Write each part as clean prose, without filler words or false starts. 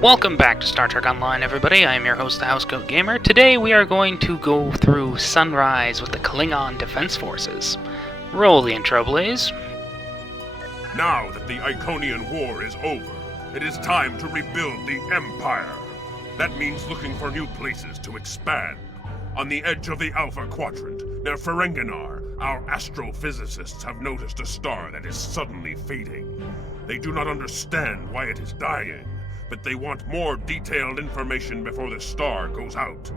Welcome back to Star Trek Online, everybody. I am your host, the Housecoat Gamer. Today we are going to go through Sunrise with the Klingon Defense Forces. Roll the intro, please. Now that the Iconian War is over, it is time to rebuild the Empire. That means looking for new places to expand. On the edge of the Alpha Quadrant, near Ferenginar, our astrophysicists have noticed a star that is suddenly fading. They do not understand why it is dying, but they want more detailed information before the star goes out.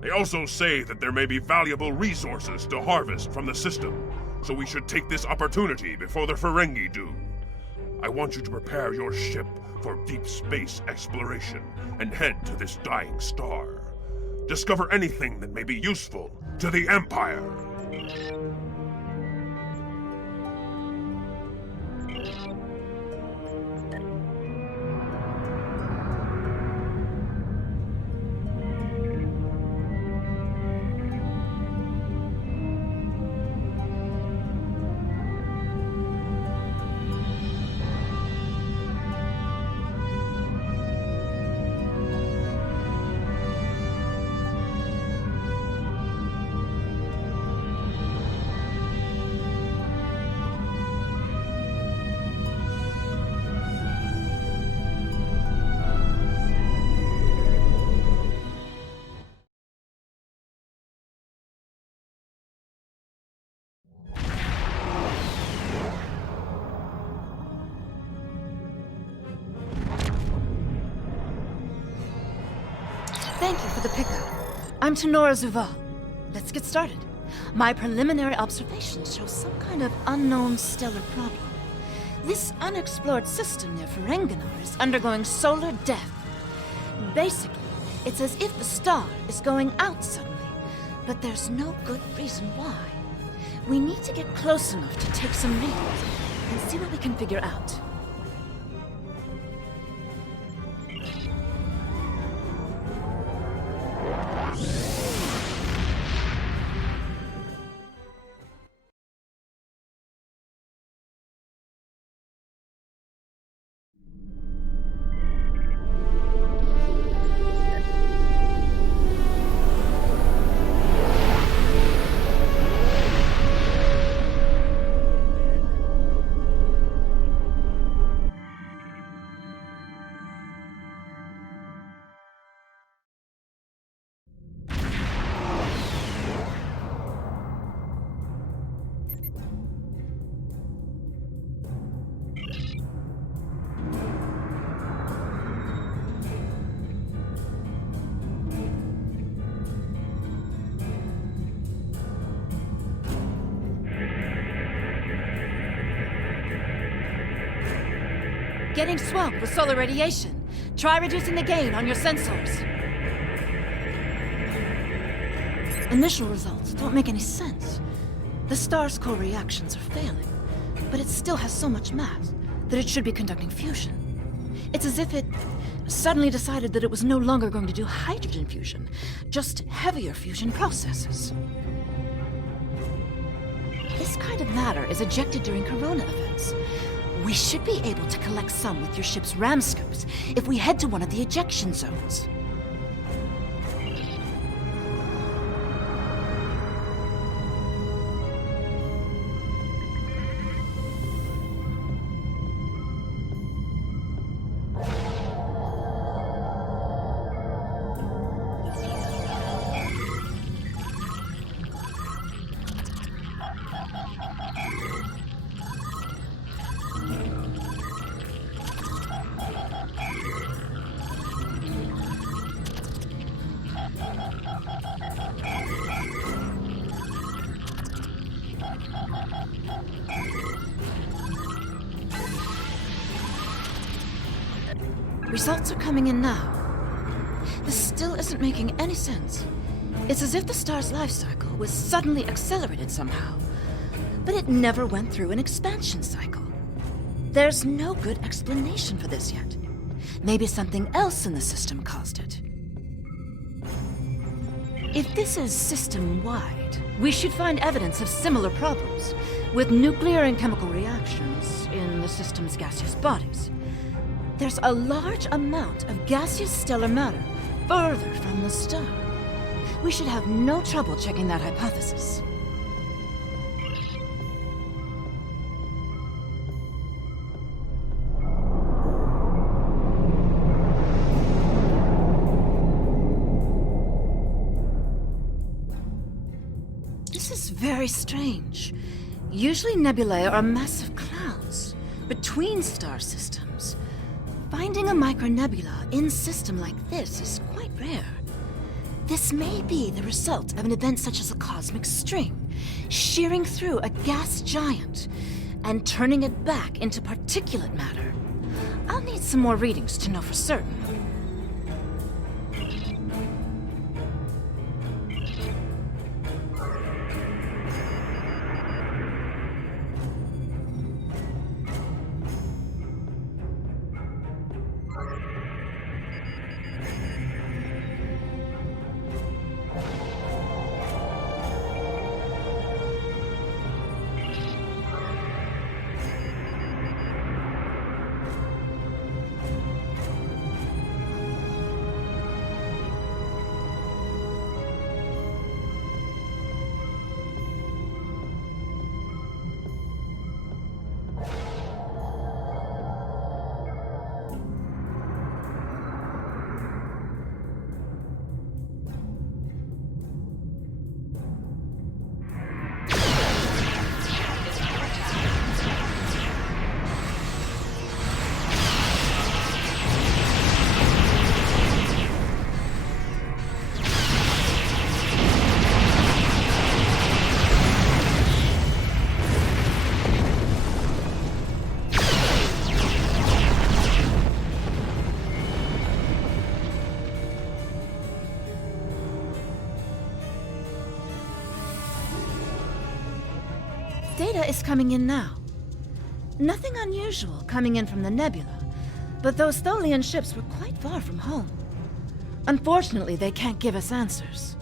They also say that there may be valuable resources to harvest from the system, so we should take this opportunity before the Ferengi do. I want you to prepare your ship for deep space exploration and head to this dying star. Discover anything that may be useful to the Empire. Thank you for the pickup. I'm Tenora Zuval. Let's get started. My preliminary observations show some kind of unknown stellar problem. This unexplored system near Ferenginar is undergoing solar death. Basically, it's as if the star is going out suddenly, but there's no good reason why. We need to get close enough to take some readings and see what we can figure out. Getting swamped with solar radiation. Try reducing the gain on your sensors. Initial results don't make any sense. The star's core reactions are failing, but it still has so much mass that it should be conducting fusion. It's as if it suddenly decided that it was no longer going to do hydrogen fusion, just heavier fusion processes. This kind of matter is ejected during corona events. We should be able to collect some with your ship's ram scopes if we head to one of the ejection zones. Results are coming in now. This still isn't making any sense. It's as if the star's life cycle was suddenly accelerated somehow, but it never went through an expansion cycle. There's no good explanation for this yet. Maybe something else in the system caused it. If this is system-wide, we should find evidence of similar problems, with nuclear and chemical reactions in the system's gaseous bodies. There's a large amount of gaseous stellar matter further from the star. We should have no trouble checking that hypothesis. This is very strange. Usually nebulae are massive clouds between star systems. Finding a micronebula in a system like this is quite rare. This may be the result of an event such as a cosmic string, shearing through a gas giant and turning it back into particulate matter. I'll need some more readings to know for certain. Data is coming in now. Nothing unusual coming in from the nebula, but those Tholian ships were quite far from home. Unfortunately, they can't give us answers.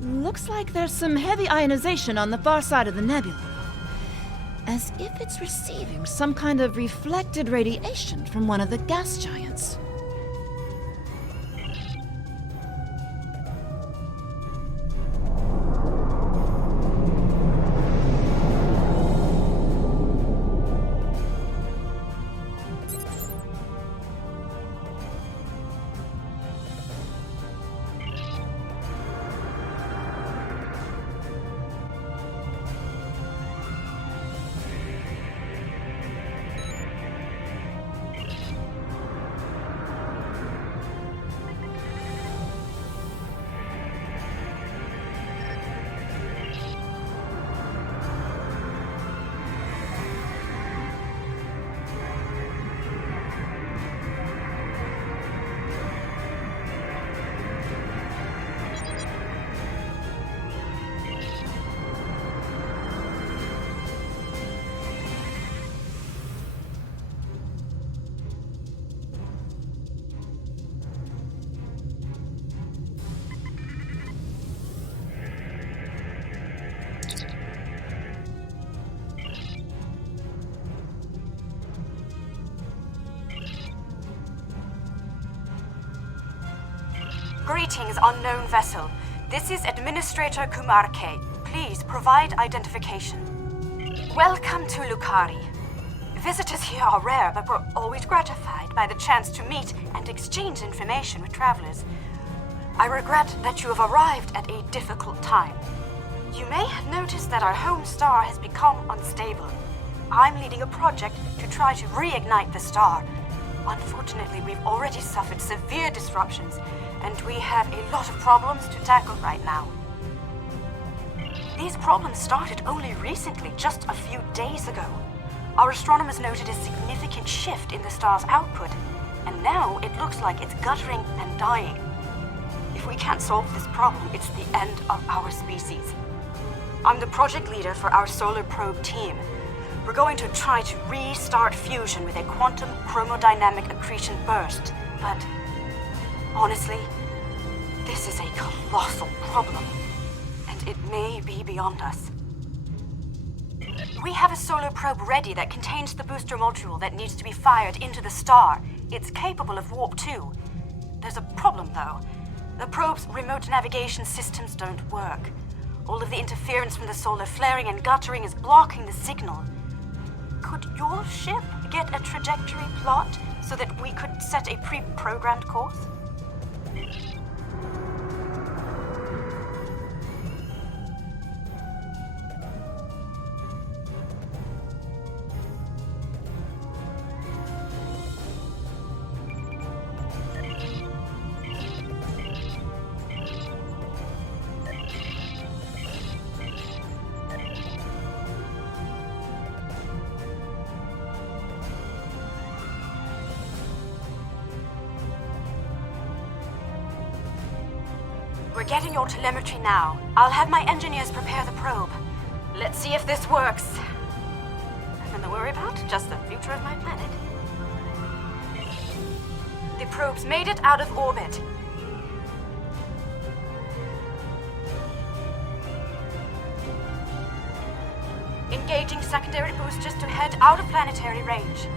Looks like there's some heavy ionization on the far side of the nebula, as if it's receiving some kind of reflected radiation from one of the gas giants. Greetings, unknown vessel. This is Administrator Kumar K. Please provide identification. Welcome to Lukari. Visitors here are rare, but we're always gratified by the chance to meet and exchange information with travelers. I regret that you have arrived at a difficult time. You may have noticed that our home star has become unstable. I'm leading a project to try to reignite the star. Unfortunately, we've already suffered severe disruptions, and we have a lot of problems to tackle right now. These problems started only recently, just a few days ago. Our astronomers noted a significant shift in the star's output, and now it looks like it's guttering and dying. If we can't solve this problem, it's the end of our species. I'm the project leader for our solar probe team. We're going to try to restart fusion with a quantum chromodynamic accretion burst, but honestly, this is a colossal problem, and it may be beyond us. We have a solar probe ready that contains the booster module that needs to be fired into the star. It's capable of warp 2. There's a problem, though. The probe's remote navigation systems don't work. All of the interference from the solar flaring and guttering is blocking the signal. Could your ship get a trajectory plot so that we could set a pre-programmed course? We're getting your telemetry now. I'll have my engineers prepare the probe. Let's see if this works. Nothing to worry about, just the future of my planet. The probe's made it out of orbit. Engaging secondary boosters to head out of planetary range.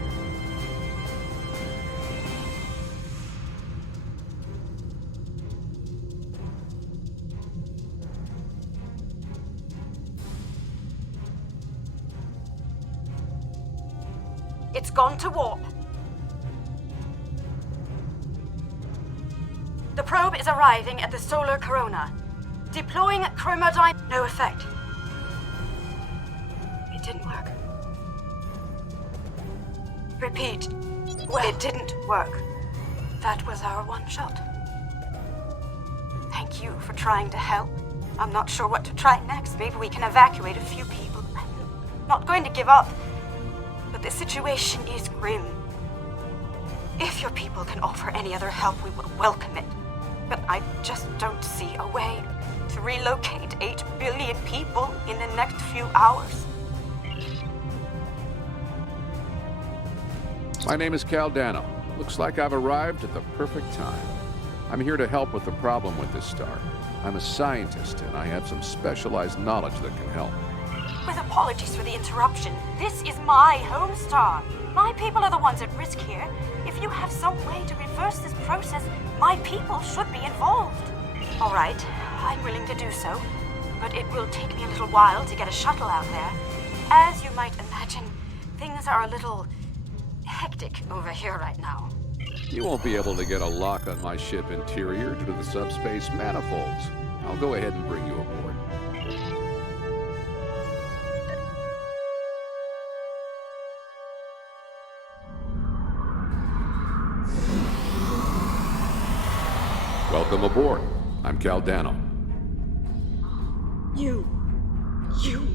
It's gone to warp. The probe is arriving at the solar corona. Deploying chromodine. No effect. It didn't work. Repeat. Well, it didn't work. That was our one shot. Thank you for trying to help. I'm not sure what to try next. Maybe we can evacuate a few people. I'm not going to give up. But the situation is grim. If your people can offer any other help, we would welcome it. But I just don't see a way to relocate 8 billion people in the next few hours. My name is Caldano. Looks like I've arrived at the perfect time. I'm here to help with the problem with this star. I'm a scientist, and I have some specialized knowledge that can help. With apologies for the interruption, this is my home star. My people are the ones at risk here. If you have some way to reverse this process, my people should be involved. All right, I'm willing to do so, but it will take me a little while to get a shuttle out there. As you might imagine, things are a little hectic over here right now. You won't be able to get a lock on my ship interior due to the subspace manifolds. I'll go ahead and bring you aboard. Welcome aboard. I'm Caldano. You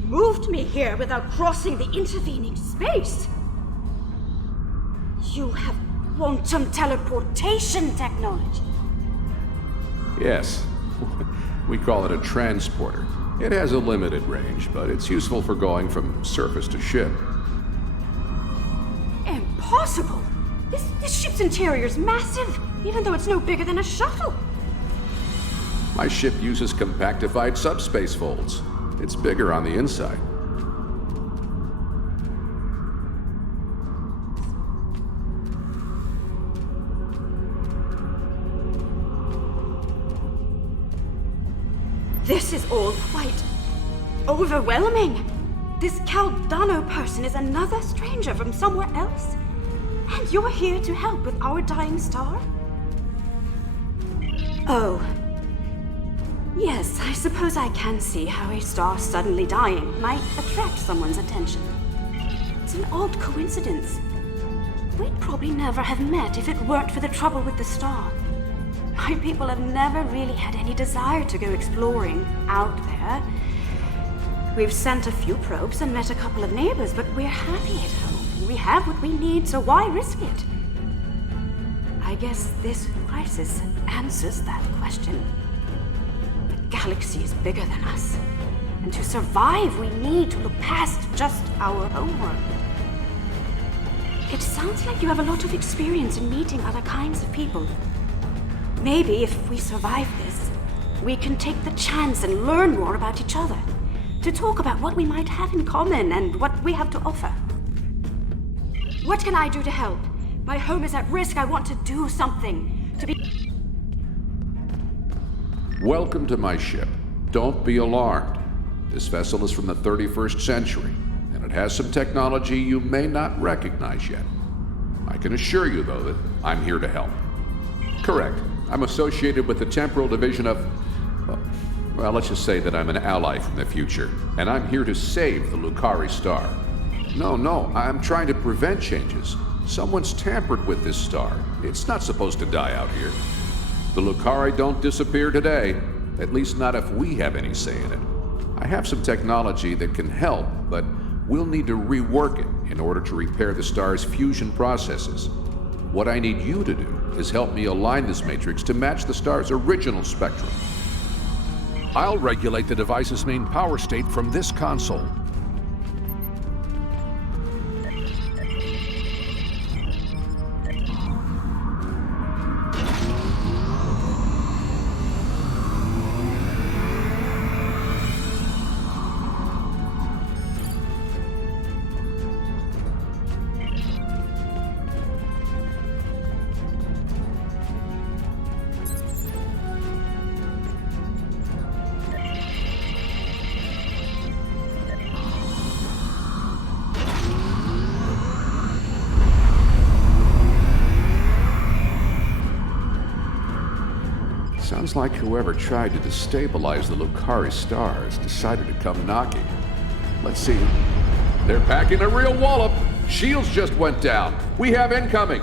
moved me here without crossing the intervening space. You have quantum teleportation technology. Yes. We call it a transporter. It has a limited range, but it's useful for going from surface to ship. Impossible! This ship's interior is massive, even though it's no bigger than a shuttle. My ship uses compactified subspace folds. It's bigger on the inside. This is all quite overwhelming. This Caldano person is another stranger from somewhere else. And you're here to help with our dying star? Oh. Yes, I suppose I can see how a star suddenly dying might attract someone's attention. It's an odd coincidence. We'd probably never have met if it weren't for the trouble with the star. My people have never really had any desire to go exploring out there. We've sent a few probes and met a couple of neighbors, but we're happy at home. We have what we need, so why risk it? I guess this crisis answers that question. The galaxy is bigger than us, and to survive, we need to look past just our homeworld. It sounds like you have a lot of experience in meeting other kinds of people. Maybe if we survive this, we can take the chance and learn more about each other, to talk about what we might have in common and what we have to offer. What can I do to help? My home is at risk. I want to do something. To be... Welcome to my ship. Don't be alarmed. This vessel is from the 31st century, and it has some technology you may not recognize yet. I can assure you, though, that I'm here to help. Correct. I'm associated with the temporal division of... Well, let's just say that I'm an ally from the future, and I'm here to save the Lucari star. No, I'm trying to prevent changes. Someone's tampered with this star. It's not supposed to die out here. The Lucari don't disappear today, at least not if we have any say in it. I have some technology that can help, but we'll need to rework it in order to repair the star's fusion processes. What I need you to do is help me align this matrix to match the star's original spectrum. I'll regulate the device's main power state from this console. Sounds like whoever tried to destabilize the Lucari star has decided to come knocking. Let's see. They're packing a real wallop. Shields just went down. We have incoming.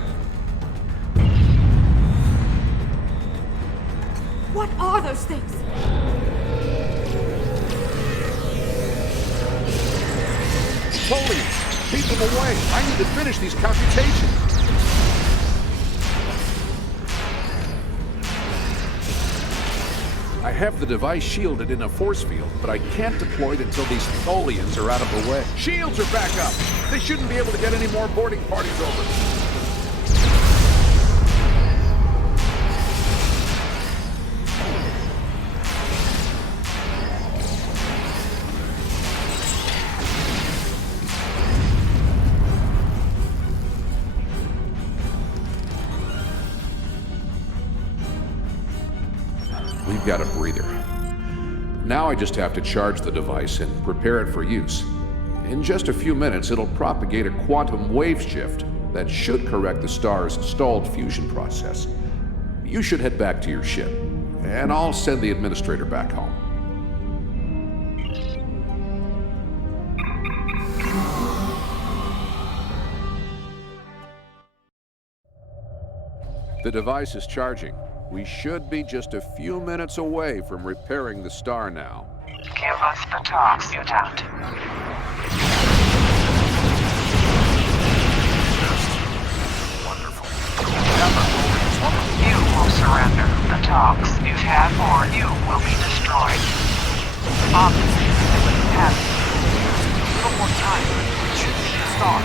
What are those things? Tholians, keep them away. I need to finish these computations. I have the device shielded in a force field, but I can't deploy it until these Tholians are out of the way. Shields are back up! They shouldn't be able to get any more boarding parties over. We've got a breather. Now I just have to charge the device and prepare it for use. In just a few minutes, it'll propagate a quantum wave shift that should correct the star's stalled fusion process. You should head back to your ship, and I'll send the administrator back home. The device is charging. We should be just a few minutes away from repairing the star now. Give us the talks, mutant. Wonderful. You will surrender the talks, mutant, or you will be destroyed. Obviously, they wouldn't have it. A little more time. We should see the star.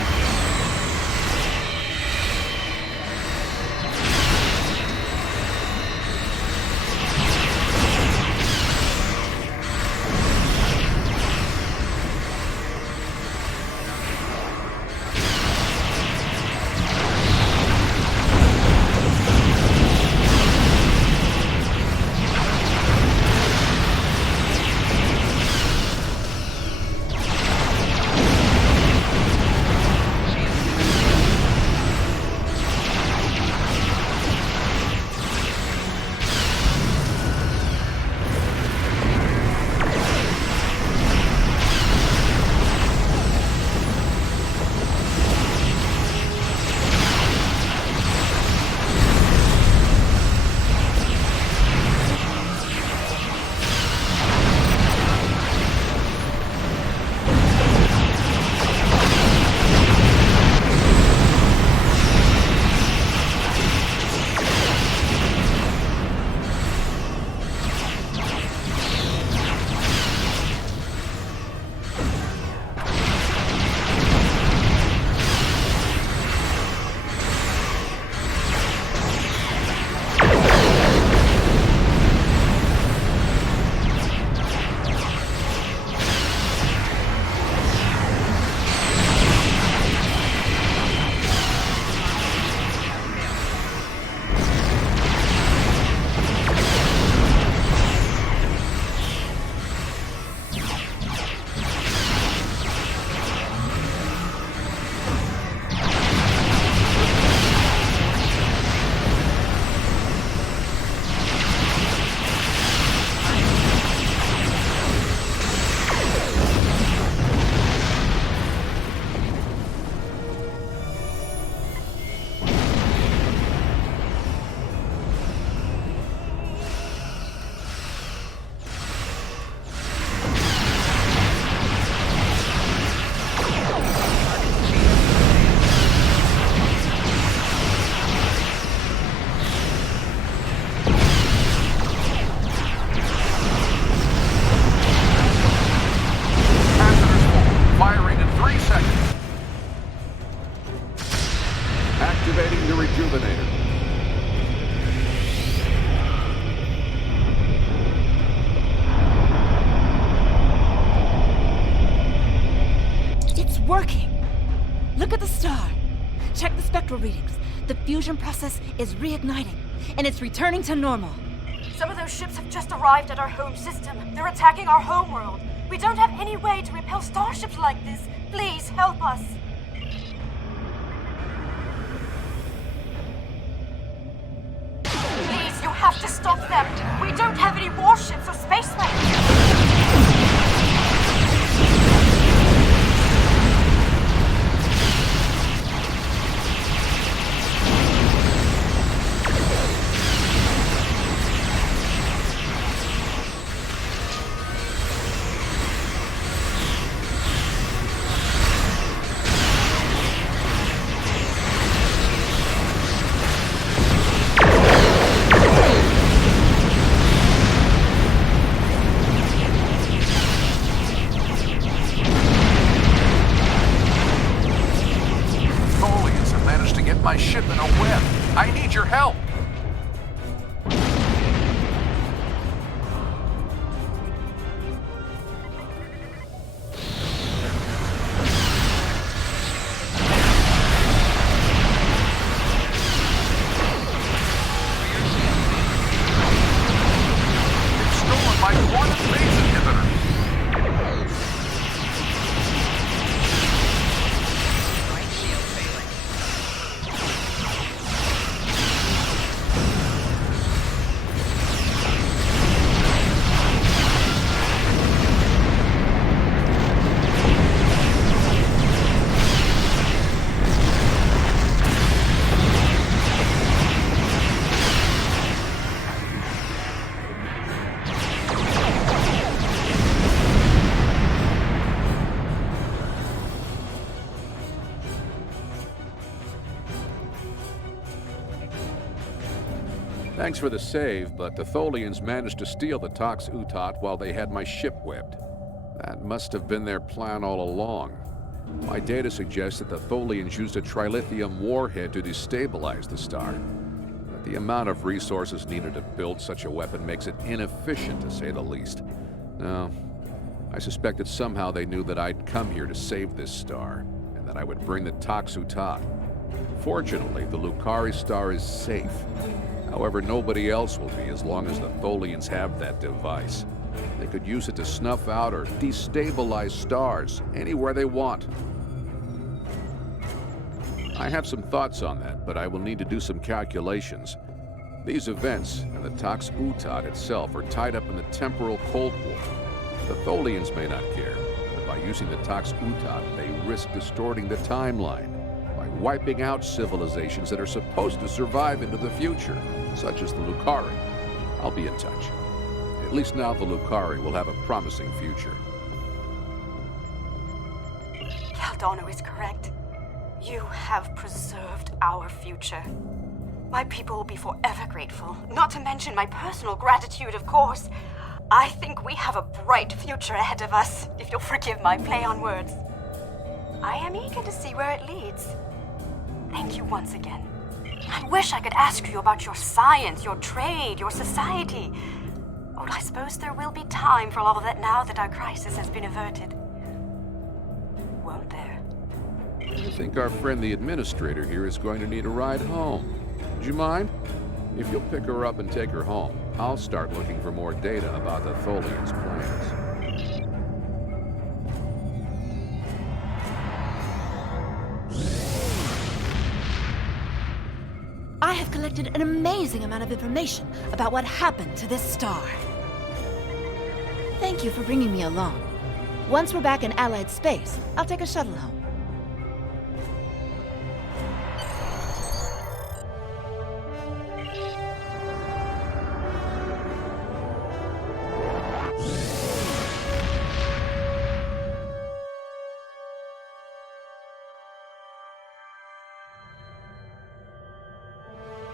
fusion process is reigniting, and it's returning to normal. Some of those ships have just arrived at our home system. They're attacking our homeworld. We don't have any way to repel starships like this. Please help us. Please, you have to stop them. We don't have any warships or space lanes. My ship in a web. I need your help. It's stolen my quantum phase inhibitor. Thanks for the save, but the Tholians managed to steal the S'ateth while they had my ship webbed. That must have been their plan all along. My data suggests that the Tholians used a trilithium warhead to destabilize the star. But the amount of resources needed to build such a weapon makes it inefficient, to say the least. No, I suspect that somehow they knew that I'd come here to save this star, and that I would bring the S'ateth. Fortunately, the Lucari star is safe. However, nobody else will be as long as the Tholians have that device. They could use it to snuff out or destabilize stars anywhere they want. I have some thoughts on that, but I will need to do some calculations. These events and the S'ateth itself are tied up in the temporal Cold War. The Tholians may not care, but by using the S'ateth, they risk distorting the timeline by wiping out civilizations that are supposed to survive into the future, such as the Lucari. I'll be in touch. At least now the Lucari will have a promising future. Yaldano is correct. You have preserved our future. My people will be forever grateful, not to mention my personal gratitude, of course. I think we have a bright future ahead of us, if you'll forgive my play on words. I am eager to see where it leads. Thank you once again. I wish I could ask you about your science, your trade, your society. Well, I suppose there will be time for all of that now that our crisis has been averted. Won't there? I think our friend the administrator here is going to need a ride home. Would you mind? If you'll pick her up and take her home, I'll start looking for more data about the Tholians' plans. I have collected an amazing amount of information about what happened to this star. Thank you for bringing me along. Once we're back in Allied space, I'll take a shuttle home.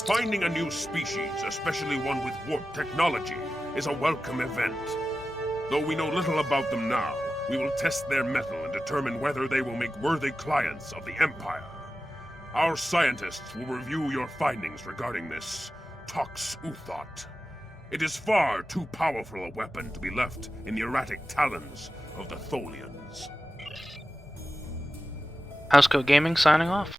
Finding a new species, especially one with warp technology, is a welcome event. Though we know little about them now, we will test their mettle and determine whether they will make worthy clients of the Empire. Our scientists will review your findings regarding this S'ateth. It is far too powerful a weapon to be left in the erratic talons of the Tholians. Housecoat Gaming signing off.